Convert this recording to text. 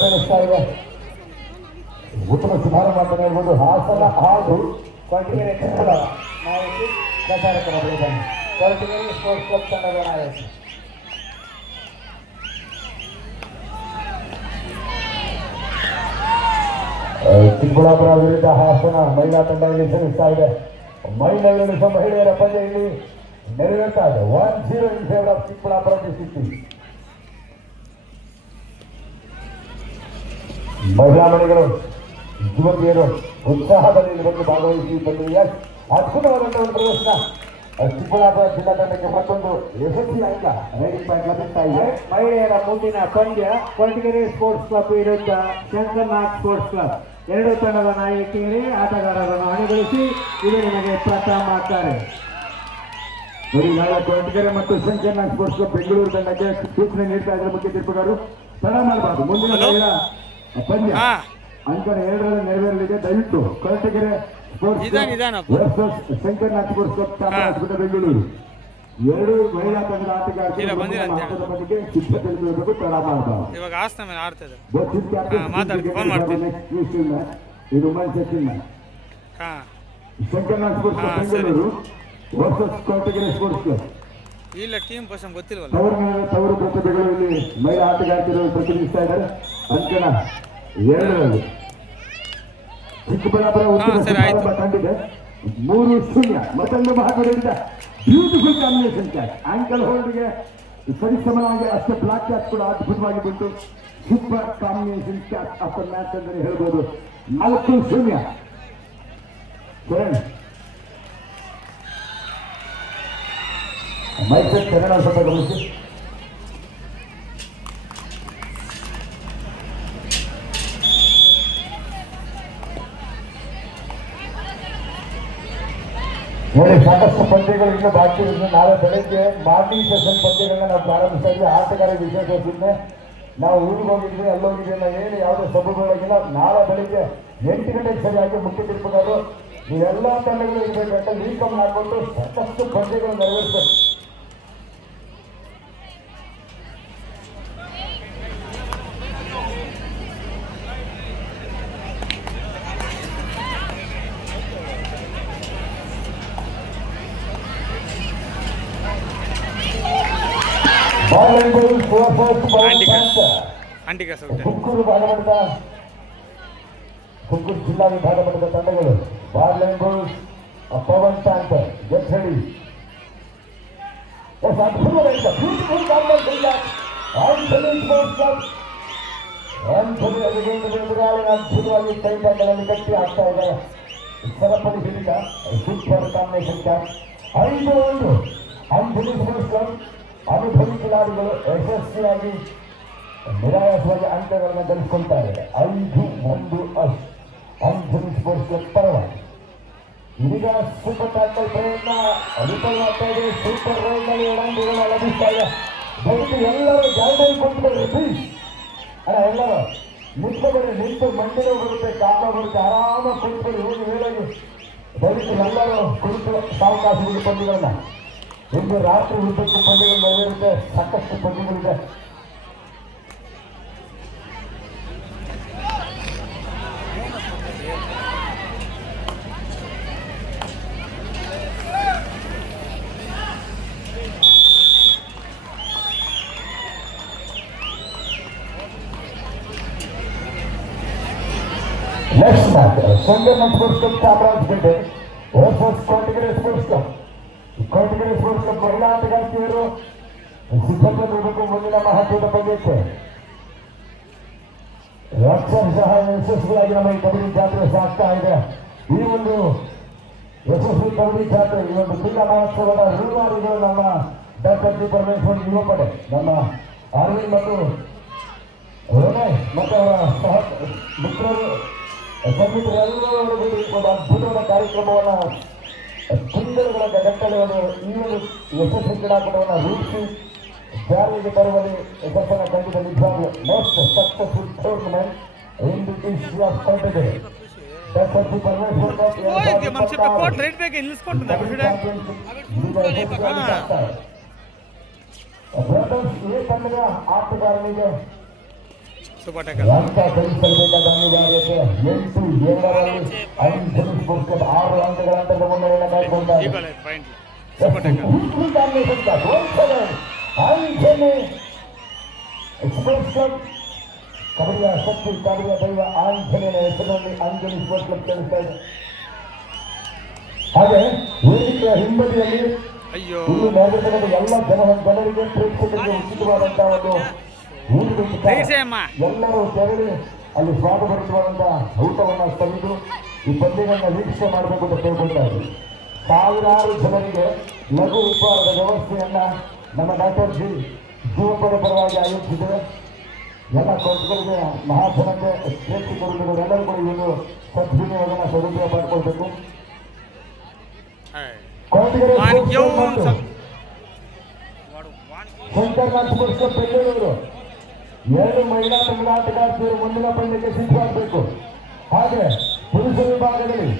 ಸಲ್ಲಿಸ್ತಾ ಇದೆ. ಉತ್ತಮ ಶುಭಾರಂಭ ಅಂತ ಹೇಳ್ಬೋದು. ಹಾಸನ ಹಾಗೂ ಕೊರಟಗೆರೆ ನಾಯಕಿ ಪ್ರಚಾರಕ ಕೊರಟಗೆರೆ ಸ್ಪೋರ್ಟ್ಸ್ ಕ್ಲಬ್ ತಂಡದ ನಾಯಕಿ ಚಿಕ್ಕಬಳ್ಳಾಪುರ ವಿರುದ್ಧ ಹಾಸನ ಮಹಿಳಾ ತಂಡ ಇಲ್ಲಿ ಸಲ್ಲಿಸ್ತಾ ಇದೆ. ಮಹಿಳೆಯರ ಪಂದ್ಯ ಇಲ್ಲಿ ನೆರವೇರ್ತಾ ಇದೆ. 1-0 in favour of Chikkaballapur district. ಮಹಿಳಾ ಮಣಿಗಳು ಯುವತಿಯರು ಉತ್ಸಾಹದಲ್ಲಿ ಬಂದು ಭಾಗವಹಿಸಿ ಬಂದಿದೆ. ಅದ್ಭುತವಾದಂತಹ ಒಂದು ಪ್ರದರ್ಶನ. ಚಿಕ್ಕಬಳ್ಳಾಪುರ ಜಿಲ್ಲಾ ತಂಡಕ್ಕೆ ಮತ್ತೊಂದು ಯಶಸ್ವಿ ಅಂಕ ರೈಡಿಂಗ್ ಪಾಯಿಂಟ್ ಲಭಿಸ್ತಾ ಇದೆ. ಮಹಿಳೆಯರ ಮುಂದಿನ ಪಂದ್ಯ ಕೊರಟಗೆರೆ ಸ್ಪೋರ್ಟ್ಸ್ ಕ್ಲಬ್ ವಿರುದ್ಧ ಶಂಕರ್ನಾಥ್ ಸ್ಪೋರ್ಟ್ಸ್ ಕ್ಲಬ್. ಎರಡು ತಂಡದ ನಾಯಕಿಯರೇ ಆಟಗಾರರನ್ನು ಅಣಿಗೊಳಿಸಿ ಇದು ನಿಮಗೆ ಪ್ರಥಮ ಕಾರ್ಯ. ಕೊರಟಗೆರೆ ಮತ್ತು ಶಂಕರ್ನಾಥ್ ಸ್ಪೋರ್ಟ್ಸ್ ಕ್ಲಬ್ ಬೆಂಗಳೂರು ತಂಡಕ್ಕೆ ಸೂಚನೆ ನೀಡ್ತಾ ಇದ್ದಾರೆ. ಮುಖ್ಯ ತೀರ್ಪುಗಾರರು ತಡ ಮಾಡಬಾರದು. ಮುಂದಿನ ಪಂದ್ಯ ಅಂಕಣ 2ರಲ್ಲಿ ನೆರವೇರಲಿದೆ. ದಯವಿಟ್ಟು Koratagere sports Shankarnath sports club Chamarajpet Bengaluru ಎರಡು ಮಹಿಳಾ ತಂಡದ ಆಟಗಾರರು ಬಗ್ಗೆ ಸಿದ್ಧತೆ ತಡ ಮಾಡಬಾರದು. ಇದು Shankarnath sports club Bengaluru versus Koratagere sports club. ತವರು ಪ್ರತಿಭೆಗಳು ಇಲ್ಲಿ ಮಹಿಳಾ ಆಟಗಾರರು ಪ್ರತಿನಿಧಿಸ್ತಾ ಇದ್ದಾರೆ. ಅಂಕಣ 2ರಲ್ಲಿ ಚಿಕ್ಕಬಳ್ಳಾಪುರ ಕಂಡಿದೆ 3-0. ಮತ್ತೊಂದು ಮಹಾಪುರದಿಂದ ಬ್ಯೂಟಿಫುಲ್ ಕಾಂಬಿನೇಷನ್ ಕ್ಯಾಚ್. ಆಂಕಲ್ ಹೋಲ್ಡ್ಗೆ ಸರಿಸಮವಾಗಿ ಅಷ್ಟೇ ಬ್ಲಾಕ್ ಕ್ಯಾಚ್ ಕೂಡ ಅದ್ಭುತವಾಗಿ ಬಂತು. Super combination catch of the match ಅಂದರೆ ಹೇಳ್ಬೋದು. 4-0. ಮೈಸೂರು ಕನ್ನಡ ಸ್ವಲ್ಪ ಗಮನಿಸಿ. ನೋಡಿ, ಸಾಕಷ್ಟು ಪಂದ್ಯಗಳು ಇನ್ನೂ ಬಾಕಿ ಇருந்து ನಾಳೆ ಬೆಳಗ್ಗೆ ಮಾರ್ನಿಂಗ್ ಸೆಷನ್ ಪಂದ್ಯಗಳನ್ನ ನಾವು ಪ್ರಾರಂಭಿಸ್ತಾ ಇದ್ವಿ. ಆಟಗಾರ ವಿಶೇಷ ಸುಮ್ಮನೆ ನಾವು ಊರಿಗೆ ಹೋಗಿದ್ವಿ, ಅಲ್ಲೋಗಿದ್ವಿ, ಏನು ಯಾವುದೇ ಸಭೆಗಳಾಗಿಲ್ಲ. ನಾಳೆ ಬೆಳಿಗ್ಗೆ 8 ಗಂಟೆಗೆ ಸರಿಯಾಗಿ ಮುಖ್ಯ ತೀರ್ಪುಗಾರರು ನೀವೆಲ್ಲ ತಂಡಗಳು ಇರಬೇಕಂತ ಲೀಕಮ್ ಹಾಕೊಂಡು ಸಾಕಷ್ಟು ಪಂದ್ಯಗಳು ನೆರವೇರಿಸಬೇಕು. ತುಮಕೂರು ಭಾಗಮಂಡಲ ತುಮಕೂರು ಜಿಲ್ಲಾ ವಿಭಾಗ ಮಟ್ಟದ ತಂಡಗಳು ಬಾರ್ಲೈನ್ ಬೋಲ್ಸ್ ಪವನ್ ಪ್ಯಾಂಥರ್ ಜೆಟ್ಸಡಿ. ಅದ್ಭುತವಾಗಿ ಕೈಗಾಟಗಳಲ್ಲಿ ಗಟ್ಟಿ ಆಗ್ತಾ ಇದ್ದಾರೆ. ಸರಪಳಿ ಹಿಡಿದ super combination catch. 5-1 Anthony sports club. ಅನುಭವಿ ಖಿಲಾಡಿಗಳು ಯಶಸ್ವಿಯಾಗಿ ನಿರಾಯಾಸವಾಗಿ ಅಂಕಗಳನ್ನು ಗಳಿಸಿಕೊಳ್ತಾರೆ. 5-1 ಅಂಥನಿ ಸ್ಪೋರ್ಟ್ಸ್ ಕ್ಲಬ್ ಪರವಾಗಿ. ಇದೀಗ ಸೂಪರ್ ಟ್ಯಾಕಲ್ ಪ್ರಯತ್ನ ವಿಫಲವಾಗ್ತಾ ಇದೆ. ಸೂಪರ್ ರೈಡ್ನಲ್ಲಿ ಅಂಕಗಳನ್ನು ಲಭಿಸ್ತಾ ಇದೆ. ದಯವಿಟ್ಟು ಎಲ್ಲರೂ ಜಾಗದಲ್ಲಿ ಕೊಟ್ಟುಬಿಡ್ರಿ ಪ್ಲೀಸ್. ಎಲ್ಲರೂ ನಿಂತ್ಕೊಬೇಡಿ. ನಿಂತು ಮಂಡಿನೂ ಬರುತ್ತೆ, ಕಾಲ ಬರುತ್ತೆ. ಆರಾಮಾಗಿ ಕೊಟ್ಬಿಡಿ. ಹೋಗಿ ಹೇಳೋದು ದಯವಿಟ್ಟು ಎಲ್ಲರೂ ಕುಳಿತು ಸಾವಕಾಶವಾಗಿ ಪಂದ್ಯಗಳನ್ನ. ಇಂದು ರಾತ್ರಿ ಉದ್ದಕ್ಕೂ ಪಂದ್ಯಗಳು ನೆರವೇರುತ್ತೆ. ಸಾಕಷ್ಟು ಪಂದ್ಯಗಳಿದೆ. Next match Shankarnath sports club Chamarajpet versus Koratagere sports club. Koratagere sports club ಮಹಿಳಾ ಆಟಗಾರ್ತಿಯರು ಸಿದ್ಧತೆ ನೀಡಬೇಕು ಮುಂದಿನ ಮಹತ್ವದ ಪಂದ್ಯಕ್ಕೆ. ಅಕ್ಷರಶಃ ಯಶಸ್ವಿಯಾಗಿ ನಮ್ಮ ಈ ಕಬಡ್ಡಿ ಜಾತ್ರೆ ಸಾಗ್ತಾ ಇದೆ. ಈ ಒಂದು ಯಶಸ್ವಿ ಕಬಡ್ಡಿ ಜಾತ್ರೆ, ಈ ಒಂದು ಜಿಲ್ಲಾ ಮಹೋತ್ಸವದ ರೂವಾರಿಗಳು ನಮ್ಮ ಡಾಕ್ಟರ್ ಜಿ ಪರಮೇಶ್ವರ್ ಯುವ ಪಡೆ, ನಮ್ಮ ಅರವಿಂದ್ ಮತ್ತು ರಮೇಶ್ ಮತ್ತು ಅವರ ಸಹ ಮಿತ್ರರು ಸಮಿತಿಗಳು ಎಲ್ಲರೂ ಒಂದು ಅದ್ಭುತವಾದ ಕಾರ್ಯಕ್ರಮವನ್ನು ತಿಂಗಳುಗಳ ಗಟ್ಟಲೆಯನ್ನು ಈ ಒಂದು ಯಶಸ್ವಿ ಕ್ರೀಡಾಕೂಟವನ್ನು ರೂಪಿಸಿ ಜಾರಿಗೆ ತರುವಲ್ಲಿ ಯಶಸ್ಸನ್ನು ಕಂಡಿದ್ದ ನಿಜವಾಗ್ಲೂ most successful tournament in the history of Koratagere. Doctor G Parameshwar brothers A ತಂಡದ ಆಟಗಾರನಿಗೆ ಸೂಪರ್ ಲಂಚ ಕಳಿಸಬೇಕಾದ ಅನಿವಾರ್ಯತೆ 8-2ರಲ್ಲಿ ಅಂಜನಿ ಸ್ಪೋರ್ಟ್ಸ್ ಕ್ಲಬ್ 6 ಅಂಕಗಳ ಅಂತರದ ಮುನ್ನಡೆಯನ್ನು ಕಾಯ್ದುಕೊಂಡಿದ್ದಾರೆ. ಅಂಜನಿ ಸ್ಪೋರ್ಟ್ಸ್ ಕ್ಲಬ್ ಕಬಡ್ಡಿಯ ಶಕ್ತಿ, ಕಬಡ್ಡಿಯ ದೈವ ಆಂಜನೇಯನ ಹೆಸರಿನಲ್ಲಿ ಅಂಜನಿ ಸ್ಪೋರ್ಟ್ಸ್ ಕ್ಲಬ್ ಕೇಳಿಸ್ತಾ ಇದೆ. ಹಾಗೆ ವೇದಿಕೆಯ ಹಿಂಬದಿಯಲ್ಲಿ ಅಯ್ಯೋ ಇಲ್ಲಿ ನಡೆದ ಎಲ್ಲ ಜನರಿಗೆ ಪ್ರೇಕ್ಷಕರಿಗೆ ಉಚಿತವಾದಂತಹ ಒಂದು ಊಟ, ಎಲ್ಲರೂ ತೆರಳಿ ಅಲ್ಲಿ ಸ್ವಾಗತಪಡಿಸುವಂತಹ ಊಟವನ್ನು ತಂದು ಈ ಪಂದ್ಯಗಳನ್ನ ವೀಕ್ಷಣೆ ಮಾಡಬೇಕು ಅಂತ ಕೇಳ್ಕೊಳ್ತಾ ಇದ್ದೀವಿ. ಸಾವಿರಾರು ಜನರಿಗೆ ಲಘು ಉಪಹಾರದ ವ್ಯವಸ್ಥೆಯನ್ನ ನಮ್ಮ ಡಾಕ್ಟರ್ ಜೀವಪದ ಪರವಾಗಿ ಆಯೋಜಿಸಿದೆ. ಎಲ್ಲ ಕೋರ್ಸ್ಗಳಿಗೆ ಮಹಾಜನತೆ ಪ್ರೇಕ್ಷಕರು ಎಲ್ಲರೂ ಕೂಡ ಈ ಒಂದು ಸದ್ವಿನಿಯೋಗನ ಸದುಪಯೋಗ ಮಾಡಿಕೊಳ್ಬೇಕು. ಶಂಕರ್ನಾಥ್ ಸ್ಪೋರ್ಟ್ಸ್ ಕ್ಲಬ್ ಬೆಂಗಳೂರು 2 ಮಹಿಳಾ ತಂಡದ ಆಟಗಾರ್ತಿಯರು ಮುಂದಿನ ಪಂದ್ಯಕ್ಕೆ ಸಿದ್ಧವಾಗಬೇಕು. ಹಾಗೆ ಪುರುಷ ವಿಭಾಗದಲ್ಲಿ